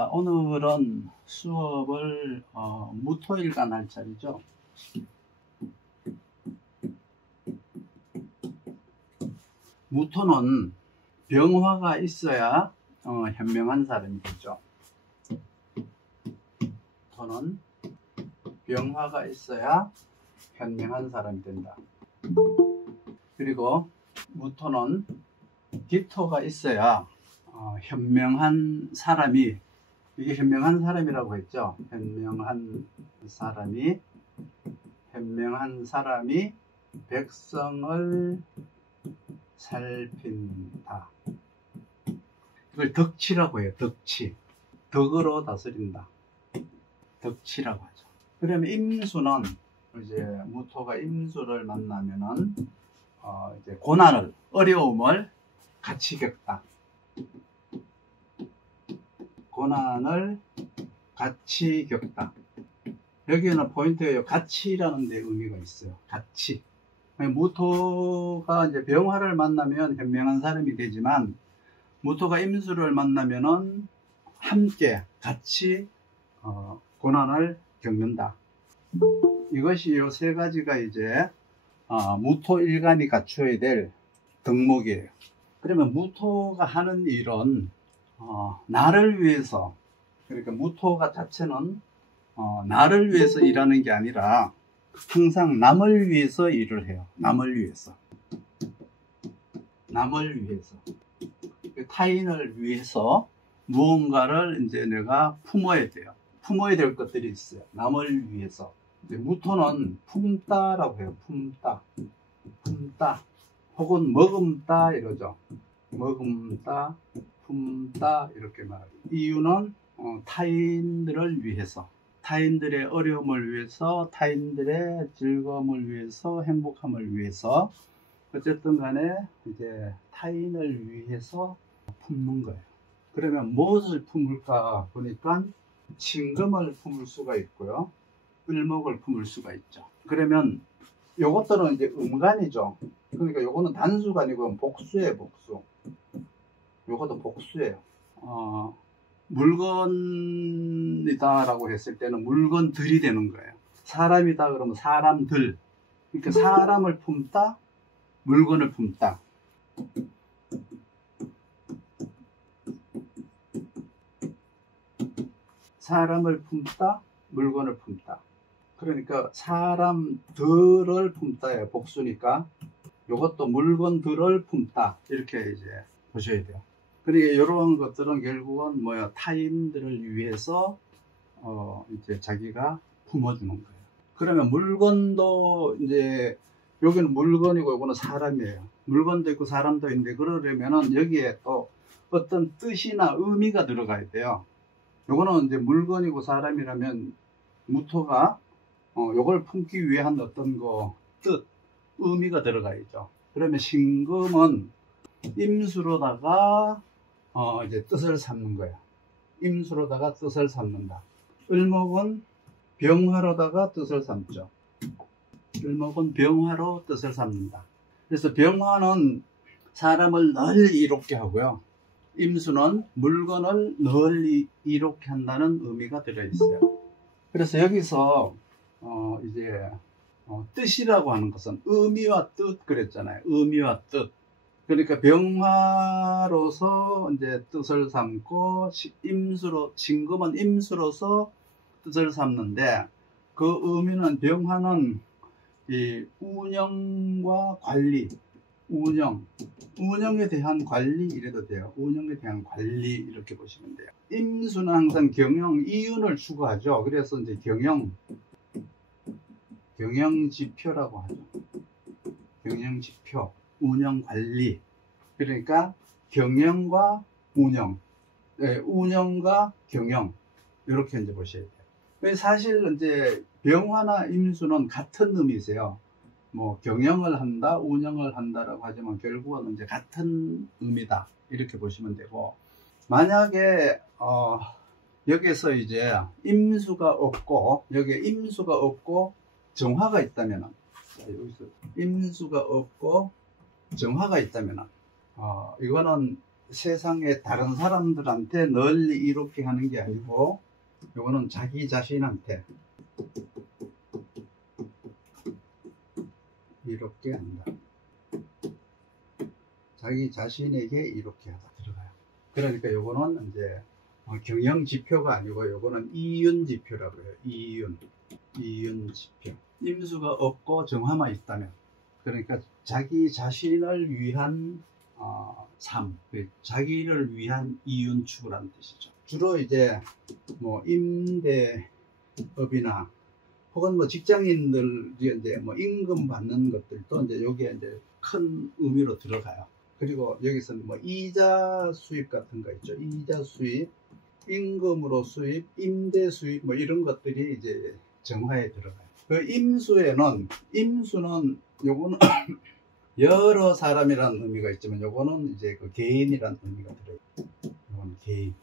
자, 오늘은 수업을 무토일간 할 차례죠. 무토는 병화가 있어야 현명한 사람이 되죠. 무토는 병화가 있어야 현명한 사람이 된다. 그리고 무토는 기토가 있어야 현명한 사람이, 이게 현명한 사람이라고 했죠. 현명한 사람이 백성을 살핀다. 이걸 덕치라고 해요. 덕치. 덕으로 다스린다. 덕치라고 하죠. 그러면 임수는 이제 무토가 임수를 만나면은 이제 고난을, 어려움을 같이 겪다. 고난을 같이 겪다. 여기에는 포인트예요. 같이라는 데 의미가 있어요. 같이. 무토가 이제 병화를 만나면 현명한 사람이 되지만, 무토가 임수를 만나면은 함께 같이 고난을 겪는다. 이것이 요 세 가지가 이제 무토일간이 갖추어야 될 덕목이에요. 그러면 무토가 하는 일은 나를 위해서, 그러니까 무토가 자체는 나를 위해서 일하는 게 아니라 항상 남을 위해서 일을 해요. 남을 위해서. 타인을 위해서 무언가를 이제 내가 품어야 돼요. 품어야 될 것들이 있어요. 남을 위해서. 무토는 품다라고 해요. 품다. 혹은 머금다 이러죠. 머금다, 품다 이렇게 말해요. 이유는 타인들을 위해서, 타인들의 어려움을 위해서, 타인들의 즐거움을 위해서, 행복함을 위해서, 어쨌든 간에 이제 타인을 위해서 품는 거예요. 그러면 무엇을 품을까 보니까 신금을 품을 수가 있고요, 을목을 품을 수가 있죠. 그러면 요것들은 이제 음간이죠. 그러니까 요거는 단수가 아니고 복수예요. 복수. 요것도 복수예요. 물건이다 라고 했을 때는 물건들이 되는 거예요. 사람이다 그러면 사람들. 그러니까 사람을 품다, 물건을 품다. 사람을 품다, 물건을 품다. 그러니까 사람들을 품다예요. 복수니까. 요것도 물건들을 품다. 이렇게 이제 보셔야 돼요. 그러니까 이런 것들은 결국은 뭐야, 타인들을 위해서 이제 자기가 품어주는 거예요. 그러면 물건도 이제 여기는 물건이고 요거는 사람이에요. 물건도 있고 사람도 있는데, 그러려면은 여기에 또 어떤 뜻이나 의미가 들어가야 돼요. 요거는 이제 물건이고 사람이라면 무토가 요걸 품기 위한 어떤 뜻, 의미가 들어가야죠. 그러면 신금은 임수로다가 이제 뜻을 삼는 거예요. 임수로다가 뜻을 삼는다. 을목은 병화로다가 뜻을 삼죠. 을목은 병화로 뜻을 삼는다. 그래서 병화는 사람을 널리 이롭게 하고요, 임수는 물건을 널리 이롭게 한다는 의미가 들어있어요. 그래서 여기서 이제 뜻이라고 하는 것은 의미와 뜻 그랬잖아요. 의미와 뜻. 그러니까 병화로서 이제 뜻을 삼고, 신금은 임수로서 뜻을 삼는데, 그 의미는, 병화는 이 운영과 관리, 운영에 대한 관리 이래도 돼요. 운영에 대한 관리 이렇게 보시면 돼요. 임수는 항상 경영, 이윤을 추구하죠. 그래서 이제 경영지표라고 하죠. 경영지표, 운영관리. 그러니까 경영과 운영, 운영과 경영, 이렇게 이제 보셔야 돼요. 사실 이제 병화나 임수는 같은 의미세요. 뭐 경영을 한다, 운영을 한다라고 하지만 결국은 이제 같은 의미다, 이렇게 보시면 되고, 만약에 여기서 이제 임수가 없고, 여기에 임수가 없고 정화가 있다면, 여기서 임수가 없고 정화가 있다면, 이거는 세상의 다른 사람들한테 널리 이롭게 하는 게 아니고, 요거는 자기 자신한테 이롭게 한다. 자기 자신에게 이롭게 하다 들어가요. 그러니까 요거는 이제 경영 지표가 아니고 요거는 이윤 지표라고 해요. 이윤 지표. 임수가 없고 정화만 있다면, 그러니까 자기 자신을 위한 삶, 자기를 위한 이윤 추구라는 뜻이죠. 주로 이제 뭐 임대업이나 혹은 뭐 직장인들이 이제 뭐 임금 받는 것들도 이제 여기에 이제 큰 의미로 들어가요. 그리고 여기서는 뭐 이자 수입 같은 거 있죠. 이자 수입, 임금으로 수입, 임대 수입 뭐 이런 것들이 이제 정화에 들어가요. 그 임수는 요거는 여러 사람이라는 의미가 있지만 요거는 이제 그 개인이라는 의미가 들어요. 요거는 개인.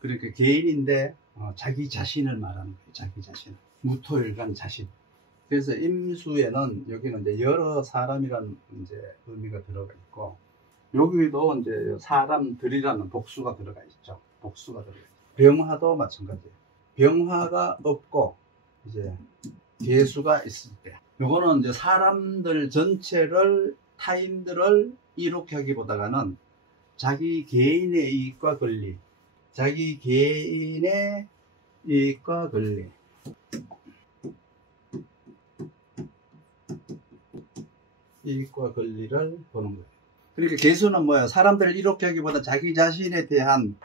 그러니까 개인인데 자기 자신을 말하는 거예요. 자기 자신. 무토일간 자신. 그래서 임수에는 여기는 이제 여러 사람이라는 이제 의미가 들어가 있고, 여기도 이제 사람들이라는 복수가 들어가 있죠. 복수가 들어가 있죠. 병화도 마찬가지예요. 병화가 없고 이제 개수가 있을 때, 요거는 이제 사람들 전체를, 타인들을 이롭게 하기보다는 자기 개인의 이익과 권리, 자기 개인의 이익과 권리, 이익과 권리를 보는 거예요. 그러니까 개수는 뭐예요? 사람들을 이롭게 하기보다 자기 자신에 대한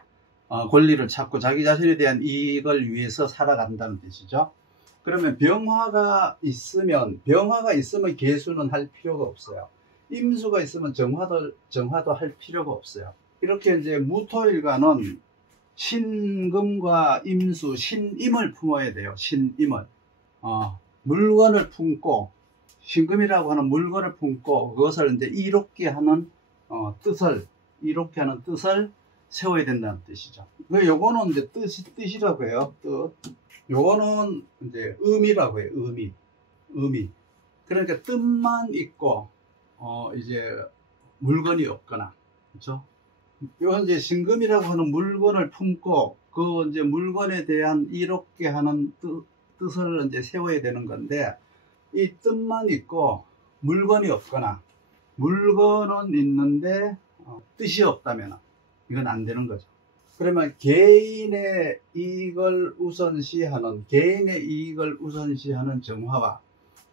권리를 찾고 자기 자신에 대한 이익을 위해서 살아간다는 뜻이죠. 그러면 병화가 있으면 개수는 할 필요가 없어요. 임수가 있으면 정화도 할 필요가 없어요. 이렇게 이제 무토일간은 신금과 임수, 신임을 품어야 돼요. 신임을. 물건을 품고, 신금이라고 하는 물건을 품고 그것을 이제 이롭게 하는 뜻을 세워야 된다는 뜻이죠. 요거는 이제 뜻이라고 해요. 뜻. 요거는 이제 의미라고 해요. 의미. 그러니까 뜻만 있고 이제 물건이 없거나, 그렇죠? 요 이제 신금이라고 하는 물건을 품고 그 이제 물건에 대한 이롭게 하는 뜻을 이제 세워야 되는 건데, 이 뜻만 있고 물건이 없거나, 물건은 있는데 뜻이 없다면 이건 안 되는 거죠. 그러면 개인의 이익을 우선시하는 정화와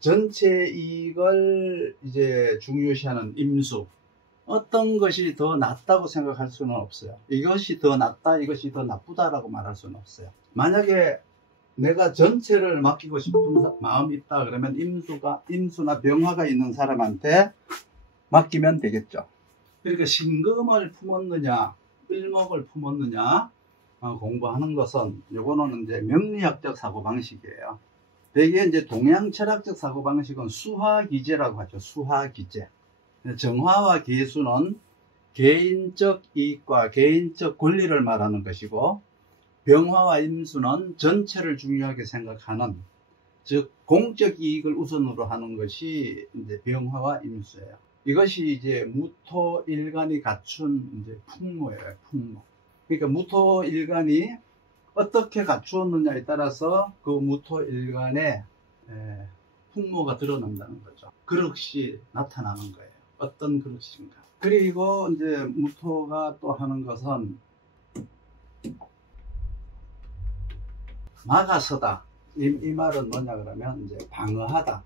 전체 이익을 이제 중요시하는 임수, 어떤 것이 더 낫다고 생각할 수는 없어요. 이것이 더 낫다, 이것이 더 나쁘다라고 말할 수는 없어요. 만약에 내가 전체를 맡기고 싶은 마음이 있다 그러면 임수나 병화가 있는 사람한테 맡기면 되겠죠. 그러니까 신금을 품었느냐, 을목을 품었느냐 공부하는 것은, 요거는 이제 명리학적 사고방식이에요. 대개 이제 동양 철학적 사고방식은 수화기제라고 하죠. 수화기제. 정화와 개수는 개인적 이익과 개인적 권리를 말하는 것이고, 병화와 임수는 전체를 중요하게 생각하는, 즉 공적 이익을 우선으로 하는 것이 이제 병화와 임수예요. 이것이 이제 무토일간이 갖춘 이제 풍모예요. 풍모. 그러니까 무토일간이 어떻게 갖추었느냐에 따라서 그 무토일간의 풍모가 드러난다는 거죠. 그릇이 나타나는 거예요. 어떤 그릇인가. 그리고 이제 무토가 또 하는 것은 막아서다. 이 말은 뭐냐 그러면 이제 방어하다,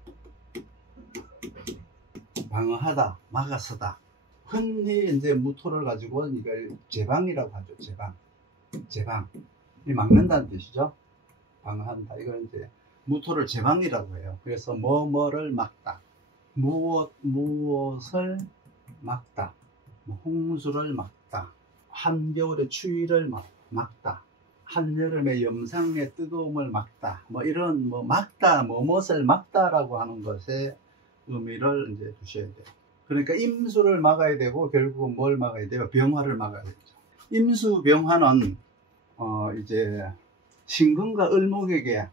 막아서다. 흔히 이제 무토를 가지고 이걸 제방이라고 하죠. 제방. 이 막는다는 뜻이죠. 방어한다. 이걸 이제 무토를 제방이라고 해요. 그래서 뭐뭐를 막다. 무엇을 막다. 홍수를 막다. 한겨울의 추위를 막다. 한여름의 염상의 뜨거움을 막다. 뭐 이런 막다, 무엇을 막다라고 하는 것에 의미를 이제 두셔야 돼요. 그러니까 임수를 막아야 되고, 결국은 뭘 막아야 돼요? 병화를 막아야 되죠. 임수 병화는 이제 신금과 을목에게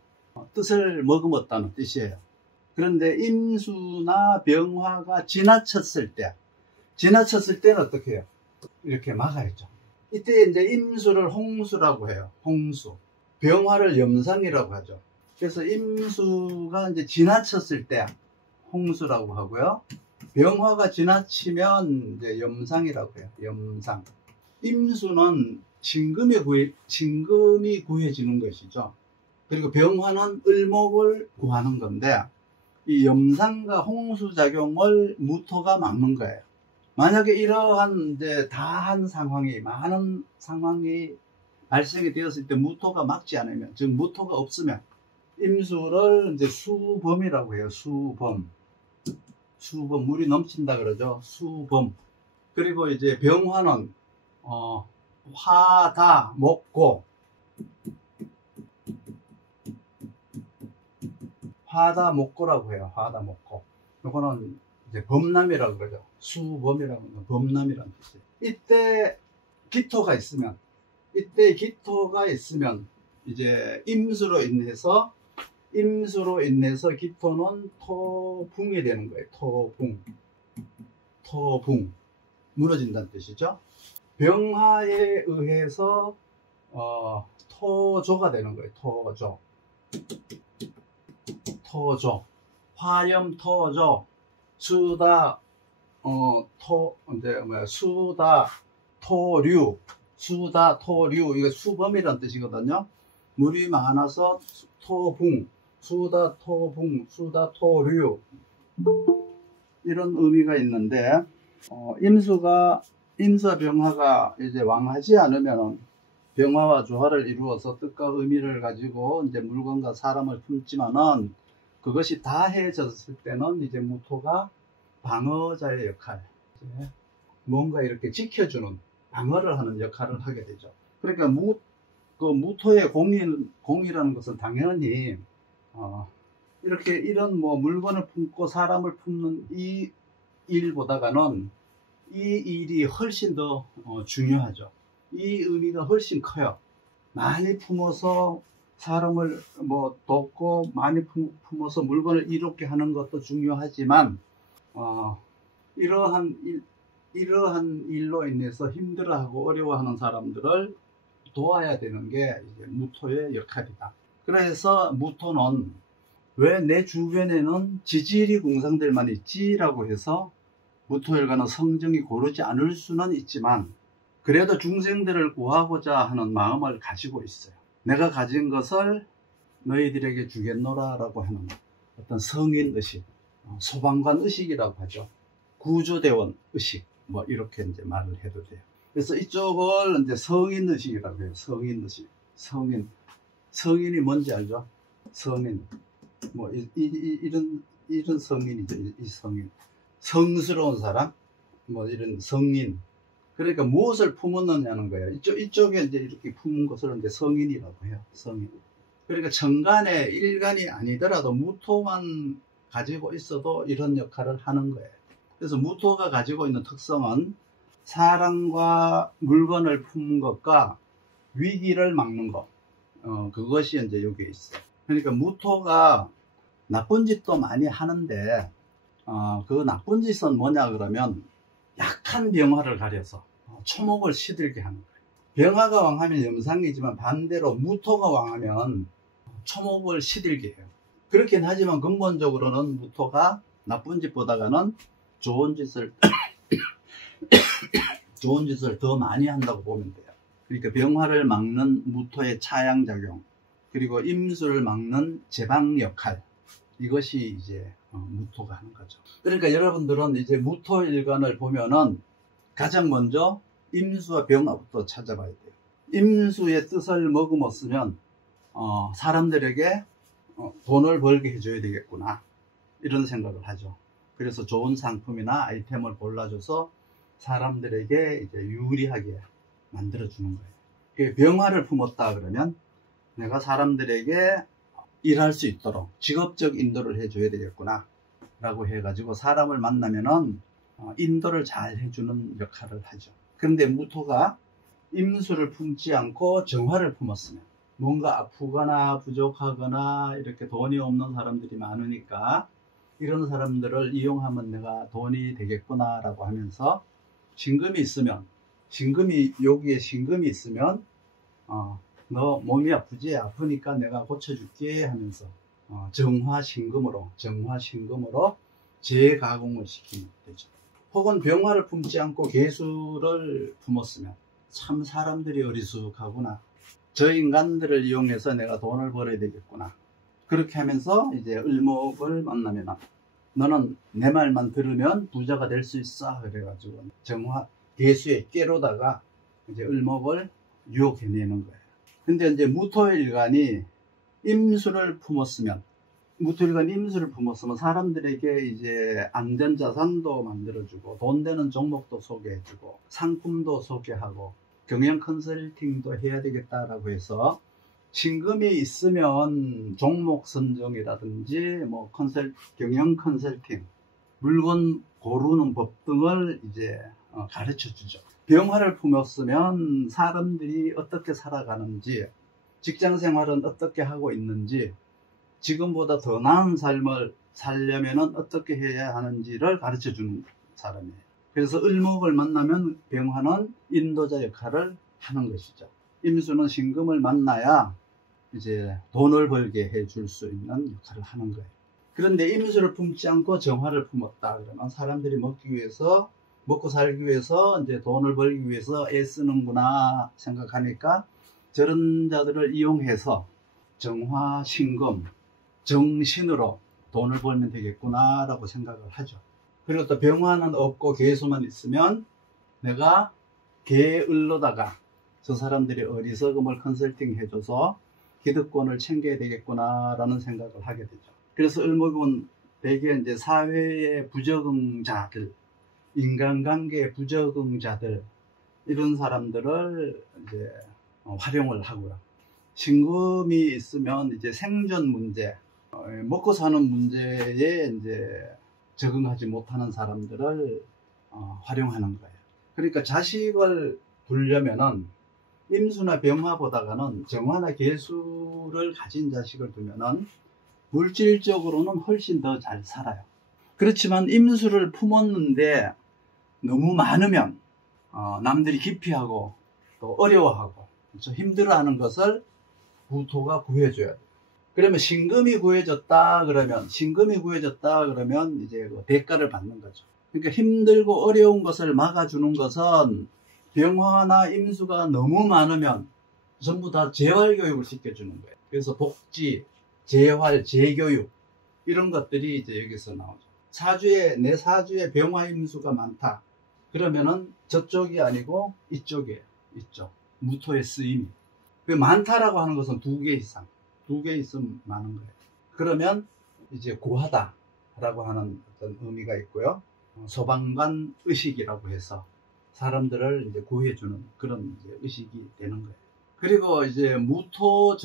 뜻을 머금었다는 뜻이에요. 그런데 임수나 병화가 지나쳤을 때는 어떻게 해요? 이렇게 막아야죠. 이때 이제 임수를 홍수라고 해요. 홍수. 병화를 염상이라고 하죠. 그래서 임수가 이제 지나쳤을 때 홍수라고 하고요. 병화가 지나치면 이제 염상이라고 해요. 염상. 임수는 진금이 구해지는 것이죠. 그리고 병화는 을목을 구하는 건데, 이 염상과 홍수작용을 무토가 막는 거예요. 만약에 이러한 이제 다한 상황이, 많은 상황이 발생이 되었을 때 무토가 막지 않으면, 즉 무토가 없으면, 임수를 이제 수범이라고 해요. 수범. 물이 넘친다 그러죠. 수범. 그리고 이제 병화는 화다 목고, 화다 목고라고 해요. 화다 목고. 이거는 이제 범람이라고 그러죠. 수범이라고 하는 범람이라는 뜻이에요. 이때 기토가 있으면 이제 임수로 인해서 기토는 토붕이 되는 거예요. 토붕. 무너진다는 뜻이죠. 병화에 의해서 토조가 되는 거예요. 토조. 화염 토조. 수다 토류. 이거 수범이란 뜻이거든요. 물이 많아서 토붕. 수다 토류. 이런 의미가 있는데, 임수와 병화가 이제 왕하지 않으면 병화와 조화를 이루어서 뜻과 의미를 가지고 이제 물건과 사람을 품지만은, 그것이 다해졌을 때는 이제 무토가 방어자의 역할, 뭔가 이렇게 지켜주는, 방어를 하는 역할을 하게 되죠. 그러니까 무토의 공이라는 것은 당연히 이렇게 이런 물건을 품고 사람을 품는 이 일보다는 이 일이 훨씬 더 중요하죠. 이 의미가 훨씬 커요. 많이 품어서 사람을 돕고, 많이 품어서 물건을 이롭게 하는 것도 중요하지만, 이러한 일로 인해서 힘들어하고 어려워하는 사람들을 도와야 되는 게 이제 무토의 역할이다. 그래서 무토는 왜 내 주변에는 지지리 궁상들만 있지라고 해서 무토일간은 성정이 고르지 않을 수는 있지만, 그래도 중생들을 구하고자 하는 마음을 가지고 있어요. 내가 가진 것을 너희들에게 주겠노라 라고 하는 어떤 성인의식, 소방관 의식이라고 하죠. 구조대원 의식, 이렇게 이제 말을 해도 돼요. 그래서 이쪽을 이제 성인의식이라고 해요. 성인의식. 성인이 뭔지 알죠? 성인. 이런 성인이죠. 이 성인. 성스러운 사람? 이런 성인. 그러니까 무엇을 품었느냐는 거예요. 이쪽에 이제 이렇게 품은 것을 이제 성인이라고 해요. 성인. 그러니까 천간에 일간이 아니더라도 무토만 가지고 있어도 이런 역할을 하는 거예요. 그래서 무토가 가지고 있는 특성은 사람과 물건을 품는 것과 위기를 막는 것. 그것이 이제 여기에 있어요. 그러니까 무토가 나쁜 짓도 많이 하는데, 그 나쁜 짓은 뭐냐 그러면 약한 병화를 가려서 초목을 시들게 하는 거예요. 병화가 왕하면 염상이지만 반대로 무토가 왕하면 초목을 시들게 해요. 그렇긴 하지만 근본적으로는 무토가 나쁜 짓보다는 좋은 짓을 더 많이 한다고 보면 돼요. 그러니까 병화를 막는 무토의 차양작용, 그리고 임수를 막는 제방 역할, 이것이 이제 무토가 하는 거죠. 그러니까 여러분들은 이제 무토 일간을 보면은 가장 먼저 임수와 병화부터 찾아봐야 돼요. 임수의 뜻을 머금었으면 사람들에게 돈을 벌게 해줘야 되겠구나, 이런 생각을 하죠. 그래서 좋은 상품이나 아이템을 골라줘서 사람들에게 이제 유리하게 만들어주는 거예요. 병화를 품었다 그러면 내가 사람들에게 일할 수 있도록 직업적 인도를 해줘야 되겠구나 라고 해가지고 사람을 만나면은 인도를 잘 해주는 역할을 하죠. 그런데 무토가 임수를 품지 않고 정화를 품었으면 뭔가 아프거나 부족하거나 이렇게 돈이 없는 사람들이 많으니까 이런 사람들을 이용하면 내가 돈이 되겠구나 라고 하면서 진금이 있으면 여기에 신금이 있으면 너 몸이 아프지? 아프니까 내가 고쳐줄게 하면서 정화신금으로 재가공을 시키면 되죠. 혹은 병화를 품지 않고 계수를 품었으면 참 사람들이 어리숙하구나. 저 인간들을 이용해서 내가 돈을 벌어야 되겠구나. 그렇게 하면서 이제 을목을 만나면 너는 내 말만 들으면 부자가 될 수 있어. 그래가지고 정화 계수의 깨로다가 이제 을목을 유혹해내는 거예요. 근데 이제 무토일간이 임수를 품었으면 사람들에게 이제 안전자산도 만들어주고 돈 되는 종목도 소개해주고 상품도 소개하고 경영 컨설팅도 해야 되겠다라고 해서 신금이 있으면 종목 선정이라든지 뭐 경영 컨설팅, 물건 고르는 법 등을 이제 가르쳐 주죠. 병화를 품었으면 사람들이 어떻게 살아가는지, 직장 생활은 어떻게 하고 있는지, 지금보다 더 나은 삶을 살려면 어떻게 해야 하는지를 가르쳐 주는 사람이에요. 그래서 을목을 만나면 병화는 인도자 역할을 하는 것이죠. 임수는 신금을 만나야 이제 돈을 벌게 해줄 수 있는 역할을 하는 거예요. 그런데 임수를 품지 않고 정화를 품었다 그러면 사람들이 먹고 살기 위해서 이제 돈을 벌기 위해서 애쓰는구나 생각하니까 저런 자들을 이용해서 정화, 신금, 정신으로 돈을 벌면 되겠구나 라고 생각을 하죠. 그리고 또 병화는 없고 계수만 있으면 내가 계을로다가 저 사람들이 어리석음을 컨설팅 해줘서 기득권을 챙겨야 되겠구나 라는 생각을 하게 되죠. 그래서 을목은 대개 이제 사회의 부적응자들, 인간관계의 부적응자들, 이런 사람들을 이제 활용을 하고요. 신금이 있으면 이제 생존 문제, 먹고 사는 문제에 이제 적응하지 못하는 사람들을 활용하는 거예요. 그러니까 자식을 두려면은 임수나 병화보다는 정화나 계수를 가진 자식을 두면은 물질적으로는 훨씬 더 잘 살아요. 그렇지만 임수를 품었는데 너무 많으면 남들이 기피하고 또 어려워하고 그렇죠? 힘들어하는 것을 무토가 구해줘야 돼요. 그러면 신금이 구해졌다 그러면 이제 그 대가를 받는 거죠. 그러니까 힘들고 어려운 것을 막아주는 것은 병화나 임수가 너무 많으면 전부 다 재활교육을 시켜주는 거예요. 그래서 복지, 재활, 재교육 이런 것들이 이제 여기서 나오죠. 내 사주에 병화, 임수가 많다. 그러면은 저쪽이 아니고 이쪽이에요. 이쪽. 무토의 쓰임이. 많다라고 하는 것은 2개 이상. 2개 있으면 많은 거예요. 그러면 이제 고하다라고 하는 어떤 의미가 있고요. 소방관 의식이라고 해서 사람들을 이제 구해주는 그런 이제 의식이 되는 거예요. 그리고 이제 무토와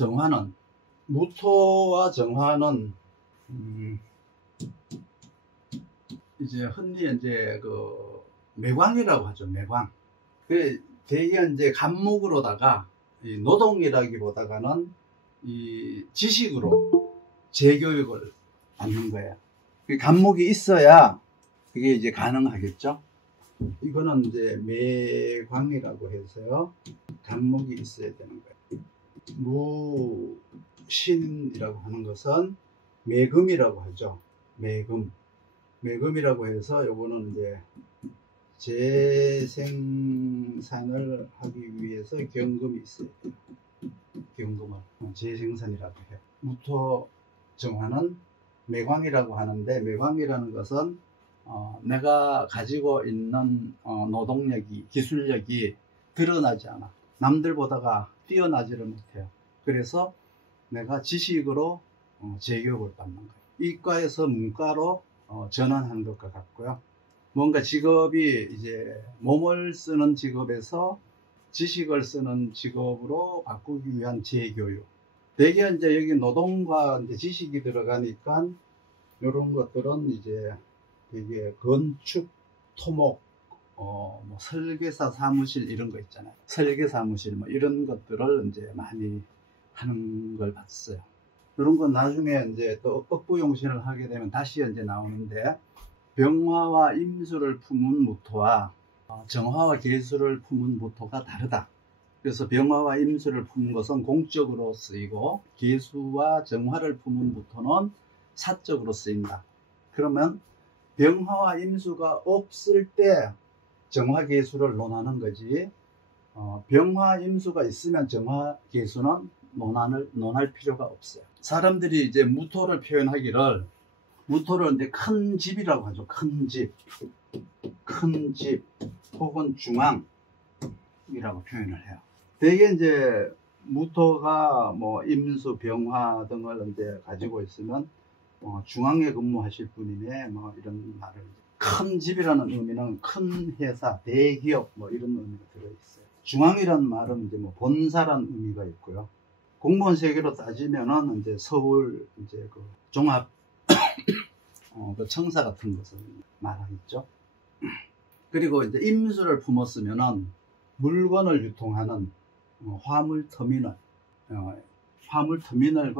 정화는 이제 흔히 이제 그 매광이라고 하죠. 매광. 그 대개 이제 간목으로다가 이 노동이라기보다는 이 지식으로 재교육을 받는 거예요. 간목이 있어야 그게 이제 가능하겠죠. 이거는 이제 매광이라고 해서요. 간목이 있어야 되는 거예요. 무신이라고 하는 것은 매금이라고 하죠. 매금이라고 해서 요거는 이제 재생산을 하기 위해서 경금이 있어야 돼요. 경금을 재생산이라고 해요. 무토 정화는 매광이라고 하는데, 매광이라는 것은 내가 가지고 있는 노동력이, 기술력이 드러나지 않아. 남들보다가 뛰어나지를 못해요. 그래서 내가 지식으로 재교육을 받는 거예요. 이과에서 문과로 전환한 것과 같고요. 뭔가 직업이 이제 몸을 쓰는 직업에서 지식을 쓰는 직업으로 바꾸기 위한 재교육. 대개 이제 여기 노동과 이제 지식이 들어가니까 이런 것들은 이제 되게 건축, 토목, 뭐 설계사 사무실 이런 거 있잖아요. 설계 사무실 뭐 이런 것들을 이제 많이 하는 걸 봤어요. 이런 건 나중에 이제 또 억부용신을 하게 되면 다시 이제 나오는데, 병화와 임수를 품은 무토와 정화와 계수를 품은 무토가 다르다. 그래서 병화와 임수를 품은 것은 공적으로 쓰이고 계수와 정화를 품은 무토는 사적으로 쓰인다. 그러면 병화와 임수가 없을 때 정화 계수를 논하는 거지, 병화 임수가 있으면 정화 계수는 논할 필요가 없어요. 사람들이 이제 무토를 표현하기를, 무토를 이제 큰 집이라고 하죠. 큰 집 혹은 중앙이라고 표현을 해요. 대개 이제 무토가 뭐 임수, 병화 등을 이제 가지고 있으면 중앙에 근무하실 분이네, 뭐 이런 말을. 큰 집이라는 의미는 큰 회사, 대기업 뭐 이런 의미가 들어있어요. 중앙이라는 말은 이제 뭐 본사라는 의미가 있고요. 공무원 세계로 따지면은 이제 서울 이제 그 종합 그 청사 같은 것을 말하겠죠. 그리고 이제 임수를 품었으면은 물건을 유통하는 화물 터미널과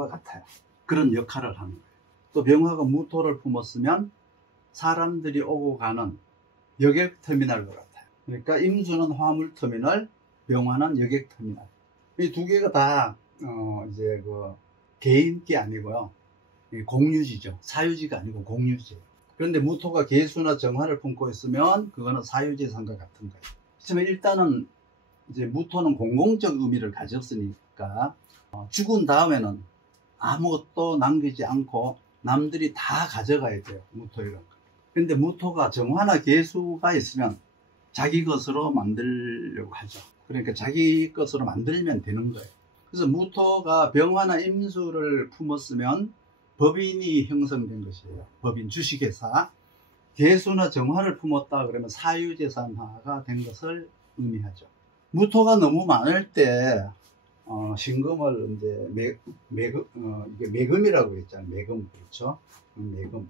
같아요. 그런 역할을 하는 거예요. 또 병화가 무토를 품었으면 사람들이 오고 가는 여객 터미널과 같아요. 그러니까 임수는 화물 터미널, 병화는 여객 터미널. 이 두 개가 다 이제 그 개인기 아니고요, 공유지죠. 사유지가 아니고 공유지. 그런데 무토가 계수나 정화를 품고 있으면 그거는 사유재산과 같은 거예요. 하지만 일단은 이제 무토는 공공적 의미를 가졌으니까 죽은 다음에는 아무것도 남기지 않고 남들이 다 가져가야 돼요. 무토 이런 거. 근데 무토가 정화나 계수가 있으면 자기 것으로 만들려고 하죠. 그러니까 자기 것으로 만들면 되는 거예요. 그래서 무토가 병화나 임수를 품었으면 법인이 형성된 것이에요. 법인, 주식회사. 계수나 정화를 품었다 그러면 사유재산화가 된 것을 의미하죠. 무토가 너무 많을 때 신금을 이제 이게 매금이라고 했잖아요. 매금, 그렇죠? 매금.